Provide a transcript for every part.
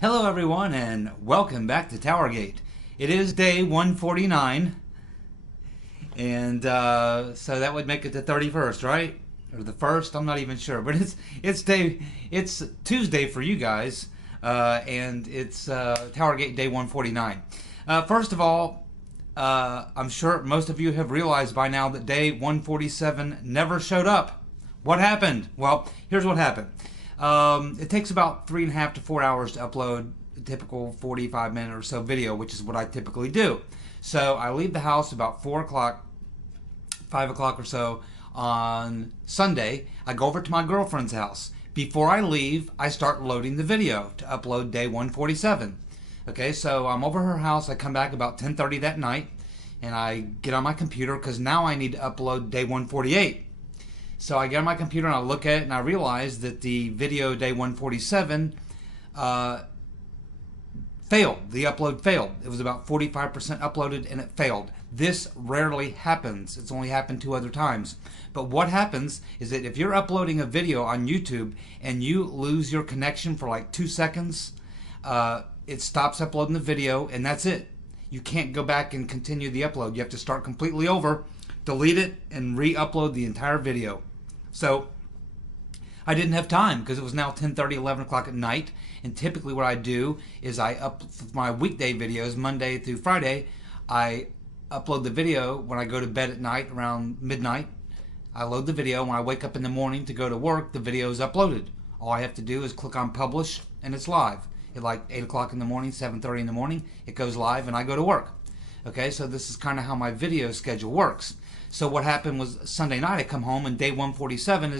Hello everyone and welcome back to TowerGate. It is day 149 and so that would make it the 31st, right? Or the 1st, I'm not even sure, but it's Tuesday for you guys and it's TowerGate day 149. First of all, I'm sure most of you have realized by now that day 147 never showed up. What happened? Well, here's what happened. It takes about 3.5 to 4 hours to upload a typical 45-minute or so video, which is what I typically do. So I leave the house about 4 o'clock, 5 o'clock or so on Sunday. I go over to my girlfriend's house. Before I leave, I start loading the video to upload day 147. Okay, so I'm over her house. I come back about 10:30 that night, and I get on my computer because now I need to upload day 148. So I get on my computer and I look at it and I realize that the video day 147 failed. The upload failed. It was about 45% uploaded and it failed. This rarely happens. It's only happened 2 other times. But what happens is that if you're uploading a video on YouTube and you lose your connection for like 2 seconds, it stops uploading the video and that's it. You can't go back and continue the upload. You have to start completely over, delete it, and re-upload the entire video. So I didn't have time because it was now 10:30, 11 o'clock at night, and typically what I do is I upload my weekday videos Monday through Friday. I upload the video when I go to bed at night around midnight. I load the video. When I wake up in the morning to go to work, the video is uploaded. All I have to do is click on publish and it's live. At like 8 o'clock in the morning, 7:30 in the morning, it goes live and I go to work. Okay, so this is kind of how my video schedule works. So what happened was Sunday night I come home and day 147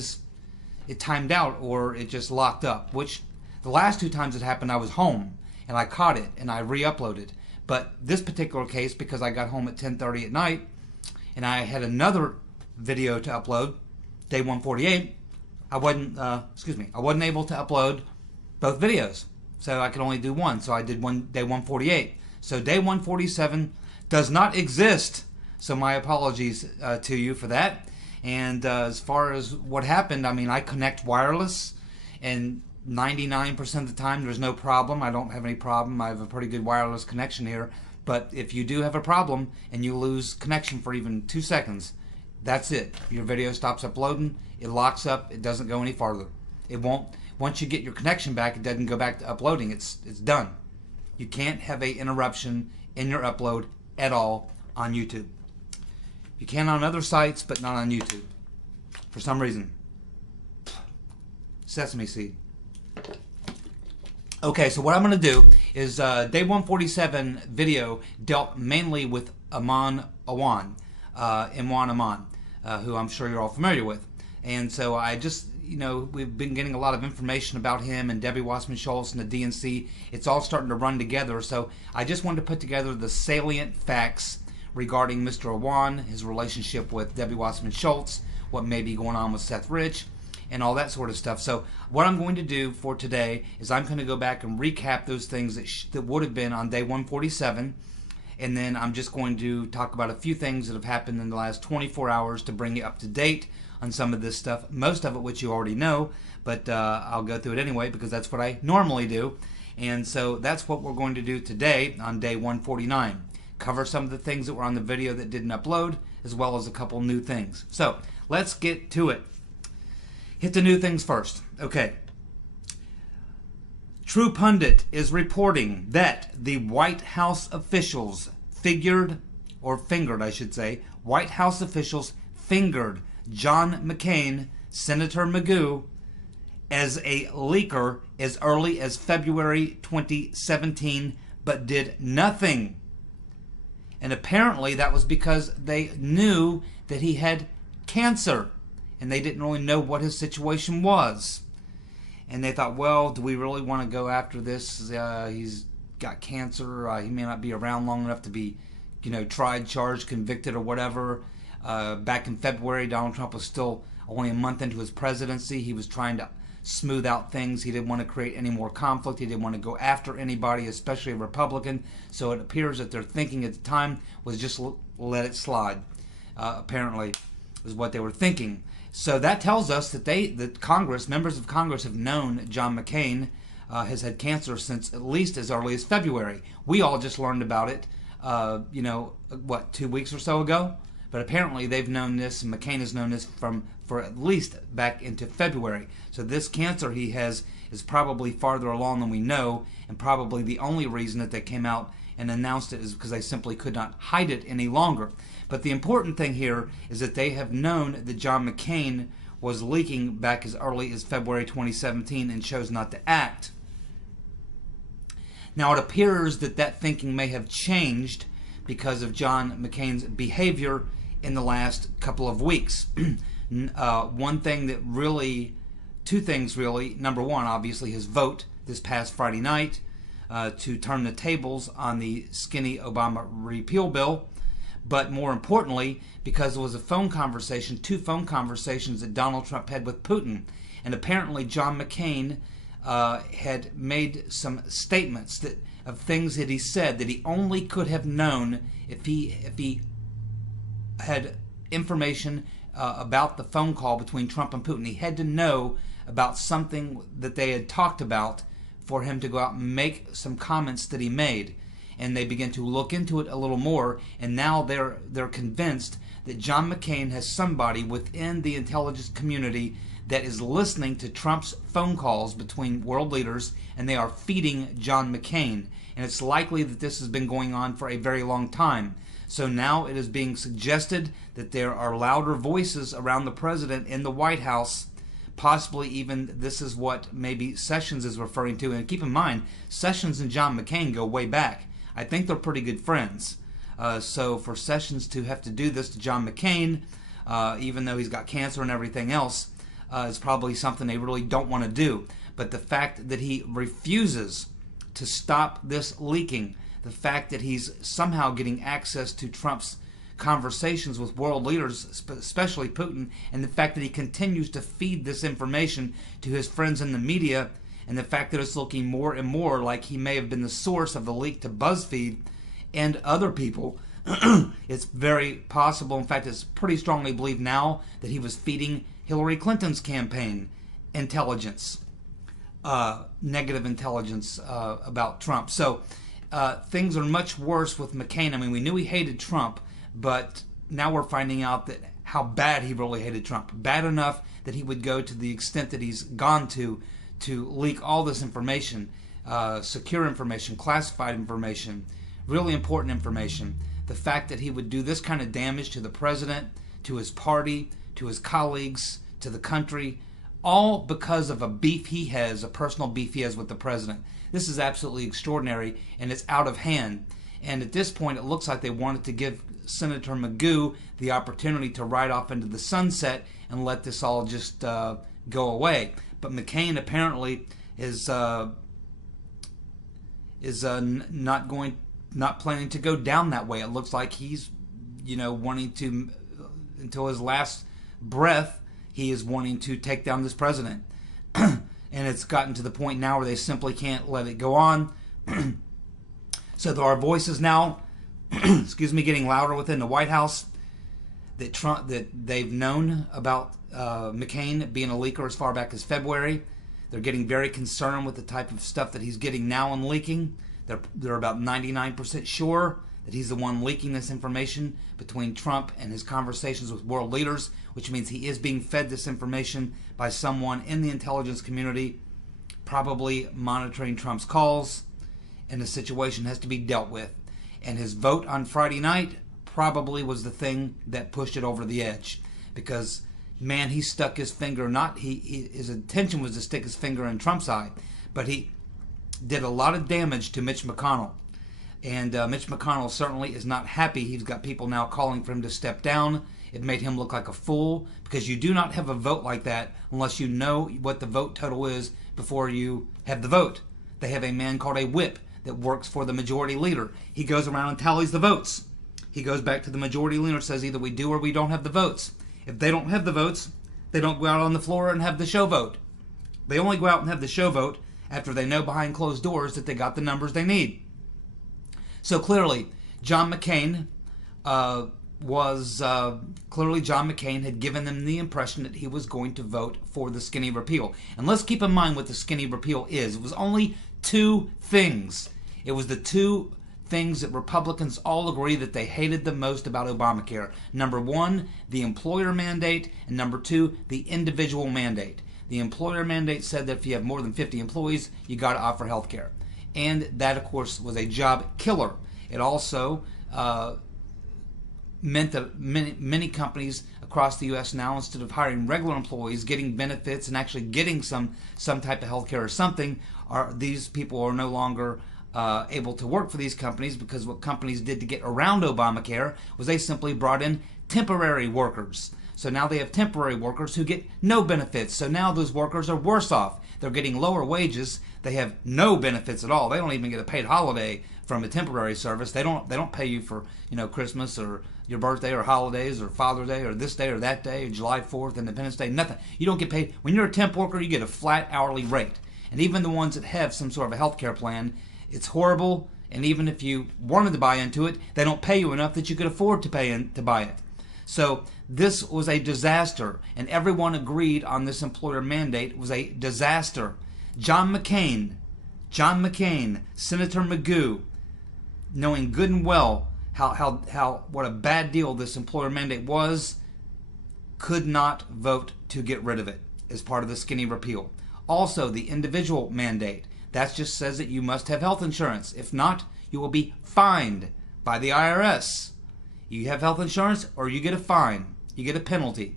it timed out or it just locked up, which the last 2 times it happened I was home and I caught it and I re-uploaded. But this particular case, because I got home at 10:30 at night and I had another video to upload, day 148, I wasn't able to upload both videos. So I could only do one. So I did day 148. So day 147 does not exist. So my apologies to you for that. And as far as what happened, I mean, I connect wireless, and 99% of the time there's no problem. I don't have any problem. I have a pretty good wireless connection here. But if you do have a problem and you lose connection for even 2 seconds, that's it. Your video stops uploading. It locks up. It doesn't go any farther. It won't. Once you get your connection back, it doesn't go back to uploading. It's done. You can't have a interruption in your upload at all on YouTube. You can on other sites, but not on YouTube. For some reason. Sesame seed. Okay, so what I'm going to do is day 147 video dealt mainly with Awan, who I'm sure you're all familiar with. And so I just, we've been getting a lot of information about him and Debbie Wasserman Schultz and the DNC. It's all starting to run together. So I just wanted to put together the salient facts regarding Mr. Awan, his relationship with Debbie Wasserman Schultz, what may be going on with Seth Rich, and all that sort of stuff. So what I'm going to do for today is I'm going to go back and recap those things that would have been on day 147, and then I'm just going to talk about a few things that have happened in the last 24 hours to bring you up to date on some of this stuff, most of it which you already know, but I'll go through it anyway because that's what I normally do. And so that's what we're going to do today on day 149. Cover some of the things that were on the video that didn't upload, as well as a couple new things. So let's get to it. Hit the new things first. Okay. True Pundit is reporting that the White House officials fingered, White House officials fingered John McCain, Senator McGoo, as a leaker as early as February 2017, but did nothing. And apparently that was because they knew that he had cancer and they didn't really know what his situation was. And they thought, well, do we really want to go after this? He's got cancer. He may not be around long enough to be, tried, charged, convicted, or whatever. Back in February, Donald Trump was still only a month into his presidency. He was trying to smooth out things. He didn't want to create any more conflict. He didn't want to go after anybody, especially a Republican. So it appears that their thinking at the time was just let it slide. Apparently, is what they were thinking. So that tells us that members of Congress have known John McCain has had cancer since at least as early as February. We all just learned about it, 2 weeks or so ago? But apparently they've known this, and McCain has known this for at least back into February. So this cancer he has is probably farther along than we know, and probably the only reason that they came out and announced it is because they simply could not hide it any longer. But the important thing here is that they have known that John McCain was leaking back as early as February 2017 and chose not to act. Now it appears that that thinking may have changed because of John McCain's behavior in the last couple of weeks. Two things really. Number one, obviously his vote this past Friday night to turn the tables on the skinny Obama repeal bill. But more importantly, because there was two phone conversations that Donald Trump had with Putin. And apparently John McCain had made some statements of things that he said that he only could have known if he had information about the phone call between Trump and Putin. He had to know about something that they had talked about for him to go out and make some comments that he made. And they began to look into it a little more, and now they're convinced that John McCain has somebody within the intelligence community that is listening to Trump's phone calls between world leaders, and they are feeding John McCain. And it's likely that this has been going on for a very long time. So now it is being suggested that there are louder voices around the president in the White House. Possibly even this is what maybe Sessions is referring to. And keep in mind, Sessions and John McCain go way back. I think they're pretty good friends. So for Sessions to have to do this to John McCain, even though he's got cancer and everything else, is probably something they really don't want to do. But the fact that he refuses to stop this leaking, the fact that he's somehow getting access to Trump's conversations with world leaders, especially Putin, and the fact that he continues to feed this information to his friends in the media, and the fact that it's looking more and more like he may have been the source of the leak to BuzzFeed and other people, it's very possible, in fact it's pretty strongly believed now, that he was feeding Hillary Clinton's campaign intelligence, negative intelligence about Trump. So things are much worse with McCain. I mean, we knew he hated Trump, but now we're finding out that how bad he really hated Trump. Bad enough that he would go to the extent that he's gone to leak all this information, secure information, classified information, really important information. The fact that he would do this kind of damage to the president, to his party, to his colleagues, to the country, all because of a beef he has, a personal beef he has with the president. This is absolutely extraordinary, and it's out of hand. And at this point, it looks like they wanted to give Senator McGoo the opportunity to ride off into the sunset and let this all just go away. But McCain apparently is not planning to go down that way. It looks like he's, wanting to, until his last breath, he is wanting to take down this president. And it's gotten to the point now where they simply can't let it go on. So there are voices now, getting louder within the White House that they've known about McCain being a leaker as far back as February. They're getting very concerned with the type of stuff that he's getting now and leaking. They're about 99% sure that he's the one leaking this information between Trump and his conversations with world leaders, which means he is being fed this information by someone in the intelligence community, probably monitoring Trump's calls, and the situation has to be dealt with. And his vote on Friday night probably was the thing that pushed it over the edge, because man, he stuck his finger, his intention was to stick his finger in Trump's eye, but he did a lot of damage to Mitch McConnell. And Mitch McConnell certainly is not happy. He's got people now calling for him to step down. It made him look like a fool, because you do not have a vote like that unless you know what the vote total is before you have the vote. They have a man called a whip that works for the majority leader. He goes around and tallies the votes. He goes back to the majority leader and says either we do or we don't have the votes. If they don't have the votes, they don't go out on the floor and have the show vote. They only go out and have the show vote after they know behind closed doors that they got the numbers they need. So clearly, John McCain was clearly John McCain had given them the impression that he was going to vote for the skinny repeal. And let's keep in mind what the skinny repeal is. It was only two things. It was the two things that Republicans all agree that they hated the most about Obamacare. Number one, the employer mandate, and number two, the individual mandate. The employer mandate said that if you have more than 50 employees, you got to offer health care. And that, of course, was a job killer. It also meant that many companies across the U.S. now, instead of hiring regular employees, getting benefits and actually getting some type of health care or something, these people are no longer able to work for these companies, because what companies did to get around Obamacare was they simply brought in temporary workers. So now they have temporary workers who get no benefits. So now those workers are worse off. They're getting lower wages. They have no benefits at all. They don't even get a paid holiday from a temporary service. They don't pay you for, Christmas or your birthday or holidays or Father's Day or this day or that day, or July 4th, Independence Day, nothing. You don't get paid. When you're a temp worker, you get a flat hourly rate. And even the ones that have some sort of a health care plan, it's horrible. And even if you wanted to buy into it, they don't pay you enough that you could afford to buy it. So this was a disaster, and everyone agreed on this employer mandate was a disaster. John McCain, Senator McGoo, knowing good and well how what a bad deal this employer mandate was, could not vote to get rid of it as part of the skinny repeal. Also, the individual mandate, that just says that you must have health insurance. If not, you will be fined by the IRS. You have health insurance, or you get a fine. You get a penalty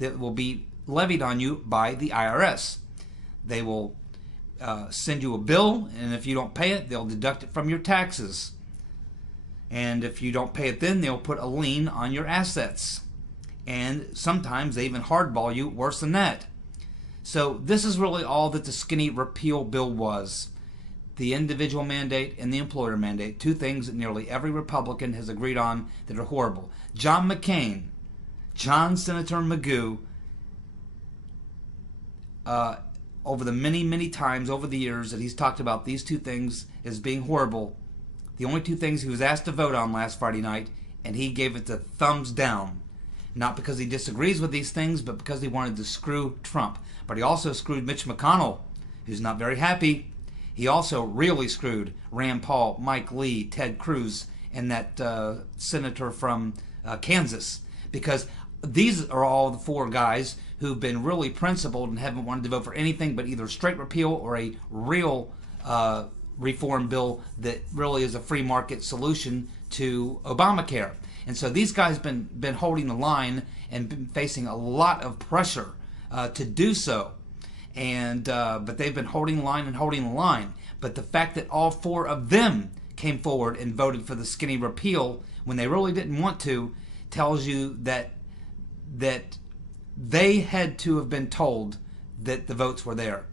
that will be levied on you by the IRS. They will send you a bill, and if you don't pay it, they'll deduct it from your taxes. And if you don't pay it then, they'll put a lien on your assets. And sometimes they even hardball you worse than that. So this is really all that the skinny repeal bill was. The individual mandate and the employer mandate, two things that nearly every Republican has agreed on that are horrible. John McCain, Senator McGoo, over the many times over the years that he's talked about these two things as being horrible, the only two things he was asked to vote on last Friday night, and he gave it the thumbs down. Not because he disagrees with these things, but because he wanted to screw Trump. But he also screwed Mitch McConnell, who's not very happy. He also really screwed Rand Paul, Mike Lee, Ted Cruz, and that senator from Kansas. Because these are all the four guys who've been really principled and haven't wanted to vote for anything but either straight repeal or a real reform bill that really is a free market solution to Obamacare. And so these guys been holding the line and been facing a lot of pressure to do so. And but they've been holding the line. But the fact that all four of them came forward and voted for the skinny repeal when they really didn't want to tells you that they had to have been told that the votes were there.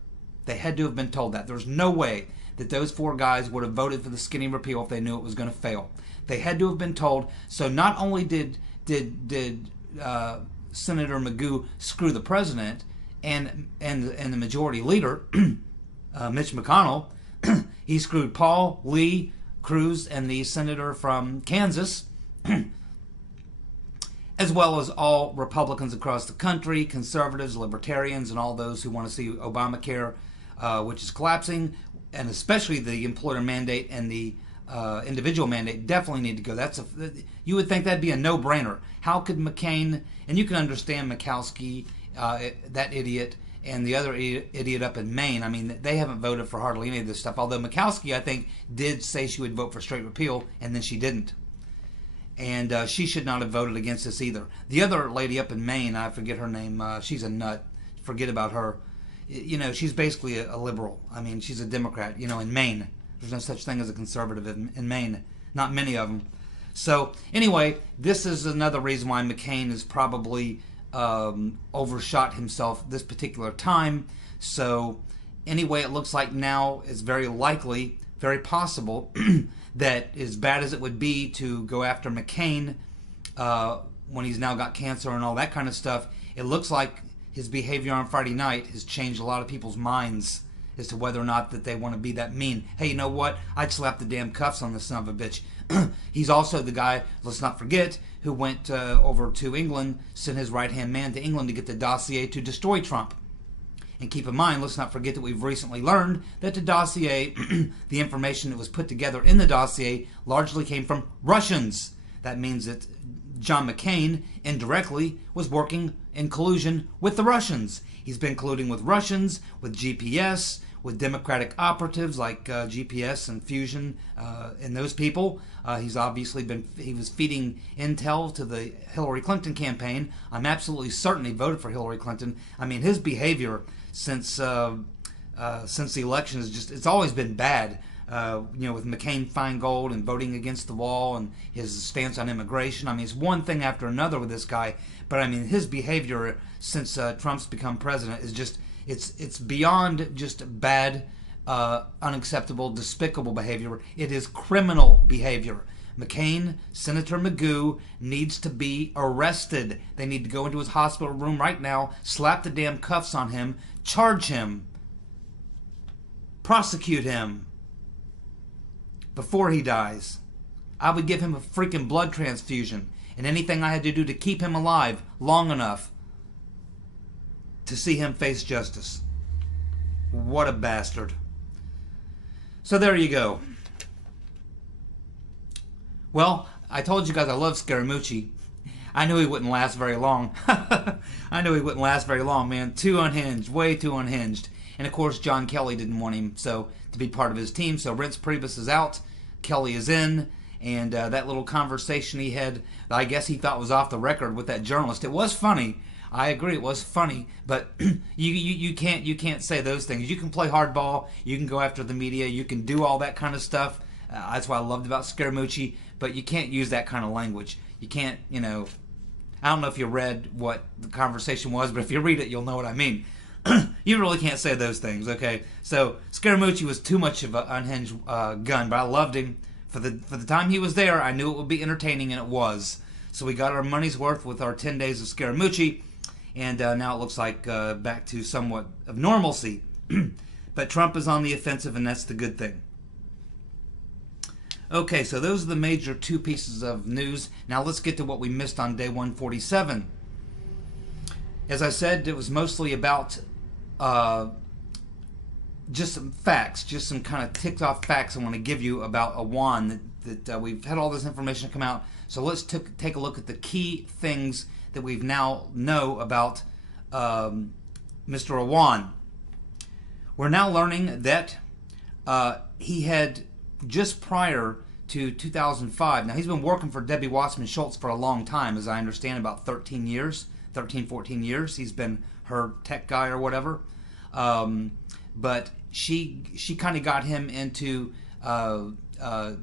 They had to have been told that. There's no way that those four guys would have voted for the skinny repeal if they knew it was going to fail. They had to have been told. So not only did Senator McGoo screw the president and the majority leader, Mitch McConnell, he screwed Paul, Lee, Cruz, and the senator from Kansas, as well as all Republicans across the country, conservatives, libertarians, and all those who want to see Obamacare, which is collapsing, and especially the employer mandate and the individual mandate definitely need to go. You would think that'd be a no-brainer. How could McCain, and you can understand Mikowski, that idiot, and the other idiot up in Maine. I mean, they haven't voted for hardly any of this stuff. Although Mikowski, I think, did say she would vote for straight repeal, and then she didn't. And she should not have voted against this either. The other lady up in Maine, I forget her name. She's a nut. Forget about her. She's basically a liberal. I mean, she's a Democrat. In Maine, there's no such thing as a conservative in Maine. Not many of them. So anyway, this is another reason why McCain is probably overshot himself this particular time. So anyway, it looks like now it's very likely, very possible that as bad as it would be to go after McCain when he's now got cancer and all that kind of stuff, it looks like his behavior on Friday night has changed a lot of people's minds as to whether or not that they want to be that mean. Hey, you know what? I'd slap the damn cuffs on this son of a bitch. He's also the guy, let's not forget, who went over to England, sent his right-hand man to England to get the dossier to destroy Trump. And keep in mind, let's not forget that we've recently learned that the dossier, the information that was put together in the dossier, largely came from Russians. That means that John McCain indirectly was working in collusion with the Russians. He's been colluding with Russians, with GPS, with Democratic operatives like GPS and Fusion and those people. He was feeding intel to the Hillary Clinton campaign. I'm absolutely certain he voted for Hillary Clinton. I mean, his behavior since the election it's always been bad. With McCain Feingold and voting against the wall and his stance on immigration. I mean, it's one thing after another with this guy. But I mean, his behavior since Trump's become president is just, it's beyond just bad, unacceptable, despicable behavior. It is criminal behavior. McCain, Senator McGoo, needs to be arrested. They need to go into his hospital room right now, slap the damn cuffs on him, charge him, prosecute him before he dies. I would give him a freaking blood transfusion and anything I had to do to keep him alive long enough to see him face justice. What a bastard. So there you go. Well, I told you guys I love Scaramucci. I knew he wouldn't last very long. I knew he wouldn't last very long, man. Too unhinged, way too unhinged. And of course, John Kelly didn't want him to be part of his team. So Reince Priebus is out, Kelly is in, and that little conversation he had, I guess he thought was off the record with that journalist. It was funny. I agree, it was funny, but you can't say those things. You can play hardball, you can go after the media, you can do all that kind of stuff. That's what I loved about Scaramucci, but you can't use that kind of language. You can't, I don't know if you read what the conversation was, but if you read it, you'll know what I mean. You really can't say those things, okay? So Scaramucci was too much of an unhinged gun, but I loved him. For the time he was there, I knew it would be entertaining, and it was. So we got our money's worth with our 10 days of Scaramucci, and now it looks like back to somewhat of normalcy. But Trump is on the offensive, and that's the good thing. Okay, so those are the major two pieces of news. Now let's get to what we missed on day 147. As I said, it was mostly about just some facts, just some kind of ticked off facts I want to give you about Awan, that we've had all this information come out. So let's take a look at the key things that we've now know about Mr. Awan. We're now learning that he had, just prior to 2005, now he's been working for Debbie Wasserman Schultz for a long time, as I understand, about 14 years. He's been her tech guy or whatever. But she kind of got him into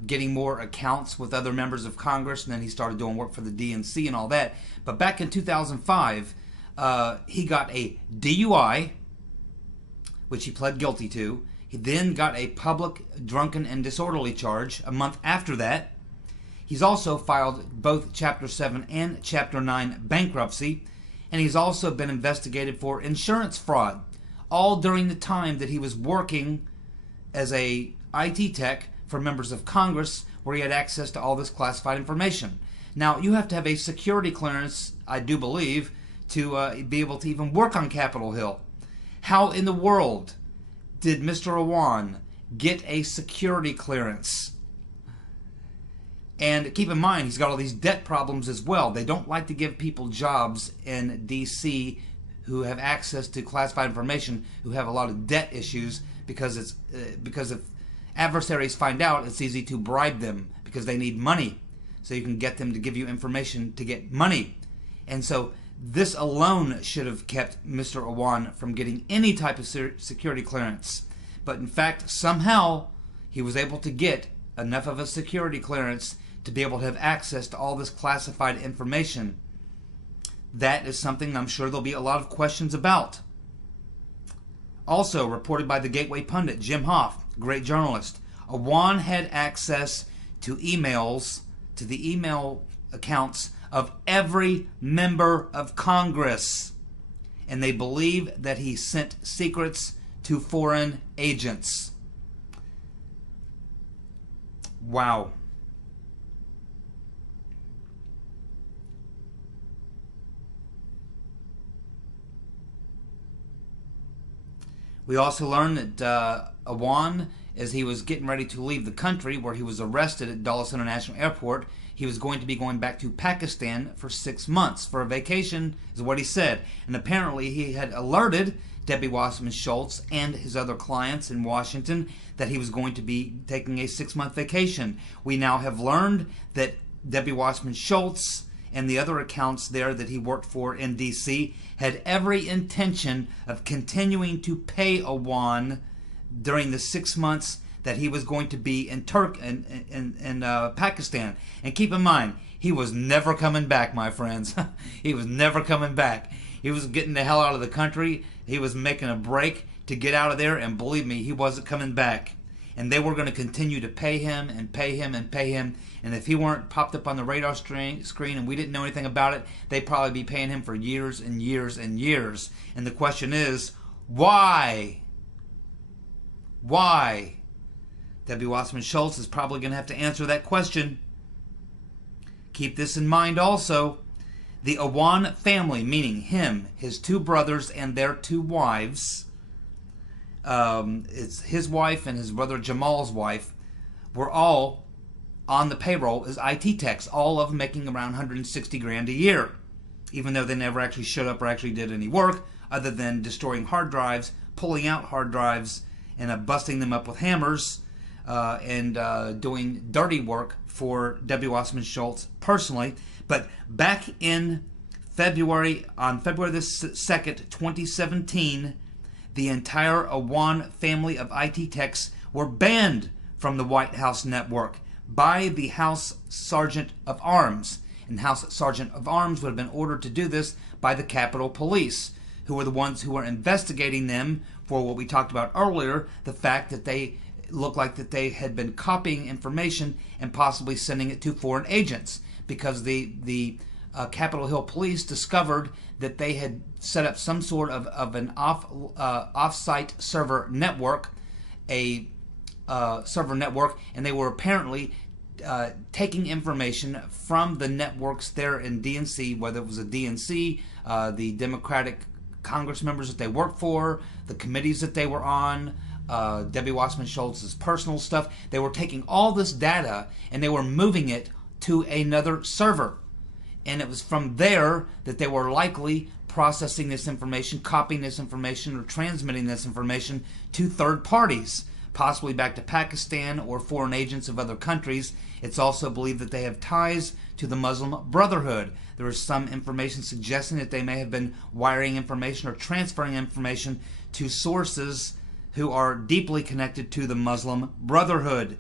getting more accounts with other members of Congress, and then he started doing work for the DNC and all that. But back in 2005, he got a DUI, which he pled guilty to. He then got a public drunken and disorderly charge a month after that. He's also filed both Chapter 7 and Chapter 9 bankruptcy, and he's also been investigated for insurance fraud, all during the time that he was working as a IT tech for members of Congress, where he had access to all this classified information. Now, you have to have a security clearance, I do believe, to be able to even work on Capitol Hill. How in the world did Mr. Awan get a security clearance? And keep in mind, he's got all these debt problems as well. They don't like to give people jobs in D.C. who have access to classified information, who have a lot of debt issues, because if adversaries find out, it's easy to bribe them because they need money. So you can get them to give you information to get money. And so this alone should have kept Mr. Awan from getting any type of security clearance. But in fact, somehow he was able to get enough of a security clearance to be able to have access to all this classified information. That is something I'm sure there'll be a lot of questions about. Also reported by the Gateway pundit Jim Hoff, great journalist, Awan had access to emails, to the email accounts of every member of Congress. And they believe that he sent secrets to foreign agents. Wow. We also learned that Awan, as he was getting ready to leave the country, where he was arrested at Dulles International Airport, he was going to be going back to Pakistan for 6 months for a vacation, is what he said. And apparently he had alerted Debbie Wasserman Schultz and his other clients in Washington that he was going to be taking a 6-month vacation. We now have learned that Debbie Wasserman Schultz and the other accounts there that he worked for in D.C. had every intention of continuing to pay Awan during the 6 months that he was going to be in Pakistan. And keep in mind, he was never coming back, my friends. He was never coming back. He was getting the hell out of the country. He was making a break to get out of there, and believe me, he wasn't coming back. And they were going to continue to pay him and pay him and pay him. And if he weren't popped up on the radar screen and we didn't know anything about it, they'd probably be paying him for years and years and years. And the question is, why? Why? Debbie Wasserman Schultz is probably going to have to answer that question. Keep this in mind also. The Awan family, meaning him, his 2 brothers, and their 2 wives, it's his wife and his brother Jamal's wife, were all on the payroll as IT techs, all of them making around 160 grand a year, even though they never actually showed up or actually did any work other than destroying hard drives, pulling out hard drives, and busting them up with hammers, and doing dirty work for Debbie Wasserman Schultz personally. But back in February, on February the 2nd, 2017, the entire Awan family of IT techs were banned from the White House network by the House Sergeant of Arms. And House Sergeant of Arms would have been ordered to do this by the Capitol Police, who were the ones who were investigating them for what we talked about earlier, the fact that they looked like that they had been copying information and possibly sending it to foreign agents, because the Capitol Hill Police discovered that they had set up some sort of an off-site server network, server network, and they were apparently taking information from the networks there in DNC, whether it was a DNC, the Democratic Congress members that they worked for, the committees that they were on, Debbie Wasserman Schultz's personal stuff. They were taking all this data and they were moving it to another server. And it was from there that they were likely processing this information, copying this information, or transmitting this information to third parties, possibly back to Pakistan or foreign agents of other countries. It's also believed that they have ties to the Muslim Brotherhood. There is some information suggesting that they may have been wiring information or transferring information to sources who are deeply connected to the Muslim Brotherhood.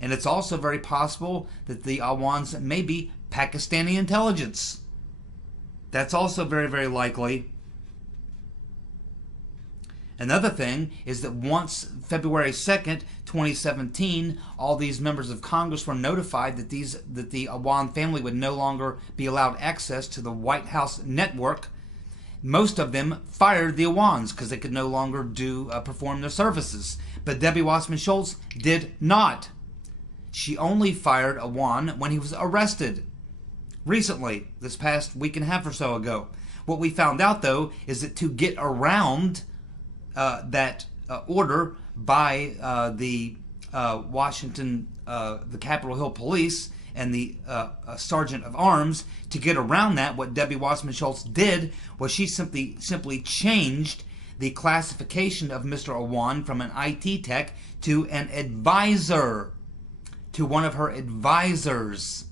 And it's also very possible that the Awans may be Pakistani intelligence. That's also very, very likely. Another thing is that once February 2nd, 2017, all these members of Congress were notified that the Awan family would no longer be allowed access to the White House network, most of them fired the Awans because they could no longer perform their services. But Debbie Wasserman Schultz did not. She only fired Awan when he was arrested recently, this past week and a half or so ago. What we found out, though, is that to get around that order by the Washington, the Capitol Hill Police and the Sergeant of Arms, to get around that, what Debbie Wasserman Schultz did was she simply changed the classification of Mr. Awan from an IT tech to an advisor, to one of her advisors.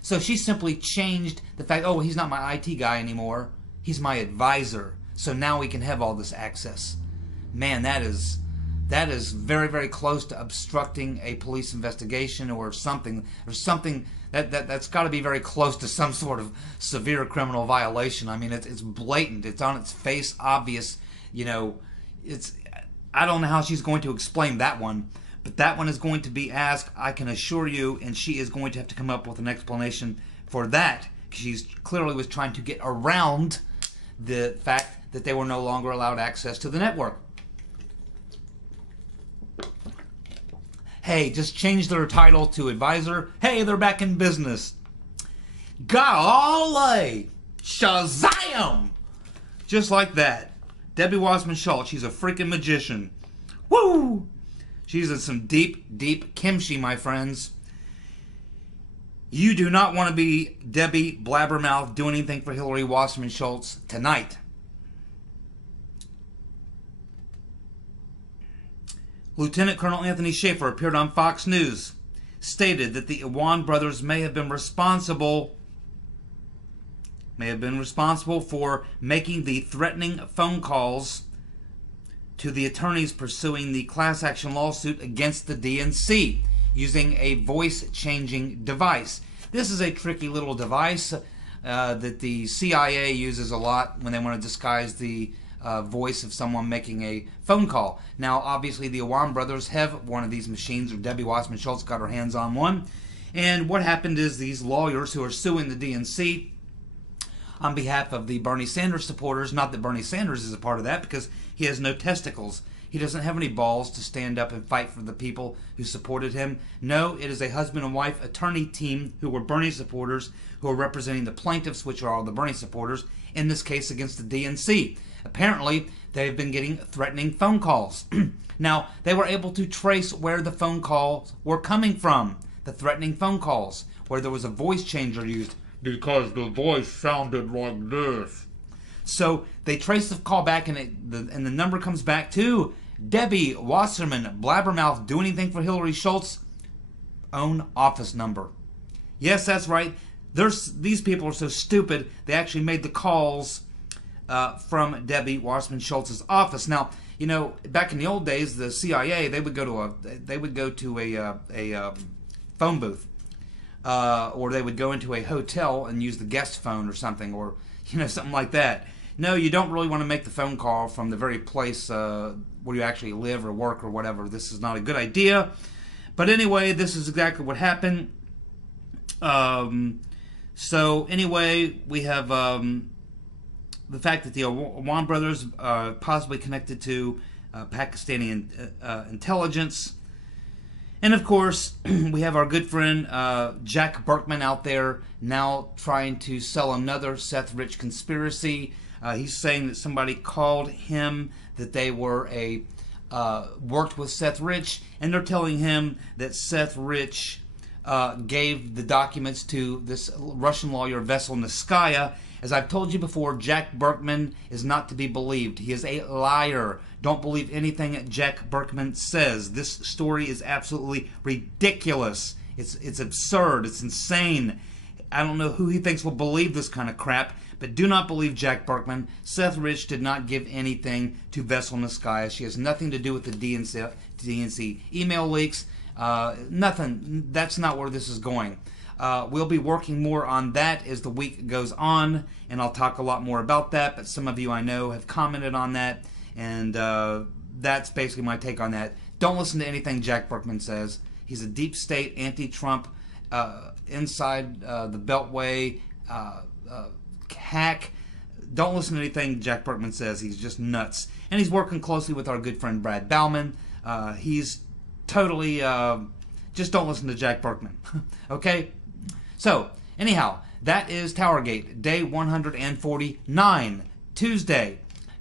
So she simply changed the fact, oh, he's not my IT guy anymore, he's my advisor. So now we can have all this access. Man, that is very, very close to obstructing a police investigation or something. That's got to be very close to some sort of severe criminal violation. I mean, it's blatant. It's on its face, obvious. You know, I don't know how she's going to explain that one, but that one is going to be asked, I can assure you, and she is going to have to come up with an explanation for that, because she clearly was trying to get around the fact that they were no longer allowed access to the network. Hey, just change their title to advisor. Hey, they're back in business. Golly! Shazam! Just like that. Debbie Wasserman Schultz, she's a freaking magician. Woo! She's in some deep, deep kimchi, my friends. You do not want to be Debbie Blabbermouth doing anything for Hillary Wasserman Schultz tonight. Lieutenant Colonel Anthony Schaefer appeared on Fox News, stated that the Awan brothers may have been responsible for making the threatening phone calls to the attorneys pursuing the class action lawsuit against the DNC using a voice-changing device. This is a tricky little device that the CIA uses a lot when they want to disguise the voice of someone making a phone call. Now, obviously, the Awan brothers have one of these machines, or Debbie Wasserman Schultz got her hands on one. And what happened is these lawyers who are suing the DNC on behalf of the Bernie Sanders supporters, not that Bernie Sanders is a part of that because he has no testicles. He doesn't have any balls to stand up and fight for the people who supported him. No, it is a husband and wife attorney team who were Bernie supporters who are representing the plaintiffs, which are all the Bernie supporters, in this case against the DNC. Apparently, they've been getting threatening phone calls. Now, they were able to trace where the phone calls were coming from, the threatening phone calls, where there was a voice changer used because the voice sounded like this. So they trace the call back, and the number comes back to Debbie Wasserman Blabbermouth do anything for Hillary Schultz own office number. Yes, that's right. These people are so stupid they actually made the calls from Debbie Wasserman Schultz's office. Now, you know, back in the old days, the CIA they would go to a phone booth, or they would go into a hotel and use the guest phone or something, or something like that. No, you don't really want to make the phone call from the very place where you actually live or work or whatever. This is not a good idea. But anyway, this is exactly what happened. So anyway, we have the fact that the Awan brothers are possibly connected to Pakistani intelligence. And of course, we have our good friend Jack Berkman out there now trying to sell another Seth Rich conspiracy. He's saying that somebody called him, that they were worked with Seth Rich, and they're telling him that Seth Rich gave the documents to this Russian lawyer Vessel Niskaya. As I've told you before, Jack Berkman is not to be believed. He is a liar. Don't believe anything that Jack Berkman says. This story is absolutely ridiculous. It's absurd. It's insane. I don't know who he thinks will believe this kind of crap, but do not believe Jack Berkman. Seth Rich did not give anything to Vessel Niskaya. She has nothing to do with the DNC email leaks. Nothing. That's not where this is going. We'll be working more on that as the week goes on, and I'll talk a lot more about that, but some of you I know have commented on that, and that's basically my take on that. Don't listen to anything Jack Berkman says. He's a deep state, anti-Trump, inside the Beltway hack. Don't listen to anything Jack Berkman says. He's just nuts. And he's working closely with our good friend Brad Bauman. He's totally... just don't listen to Jack Berkman. Okay? So, anyhow, that is TowerGate, day 149, Tuesday.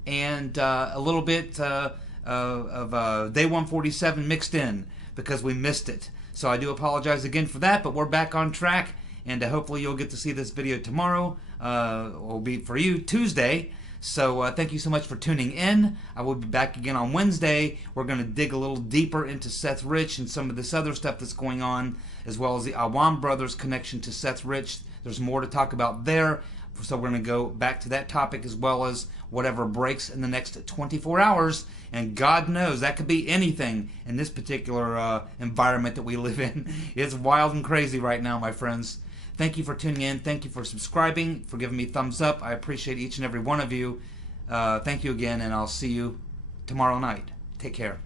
And a little bit of day 147 mixed in because we missed it. So I do apologize again for that, but we're back on track. And hopefully you'll get to see this video tomorrow. Will be for you Tuesday. So thank you so much for tuning in. I will be back again on Wednesday. We're going to dig a little deeper into Seth Rich and some of this other stuff that's going on, as well as the Awan brothers' connection to Seth Rich. There's more to talk about there. So we're going to go back to that topic, as well as whatever breaks in the next 24 hours. And God knows, that could be anything in this particular environment that we live in. It's wild and crazy right now, my friends. Thank you for tuning in. Thank you for subscribing, for giving me thumbs up. I appreciate each and every one of you. Thank you again, and I'll see you tomorrow night. Take care.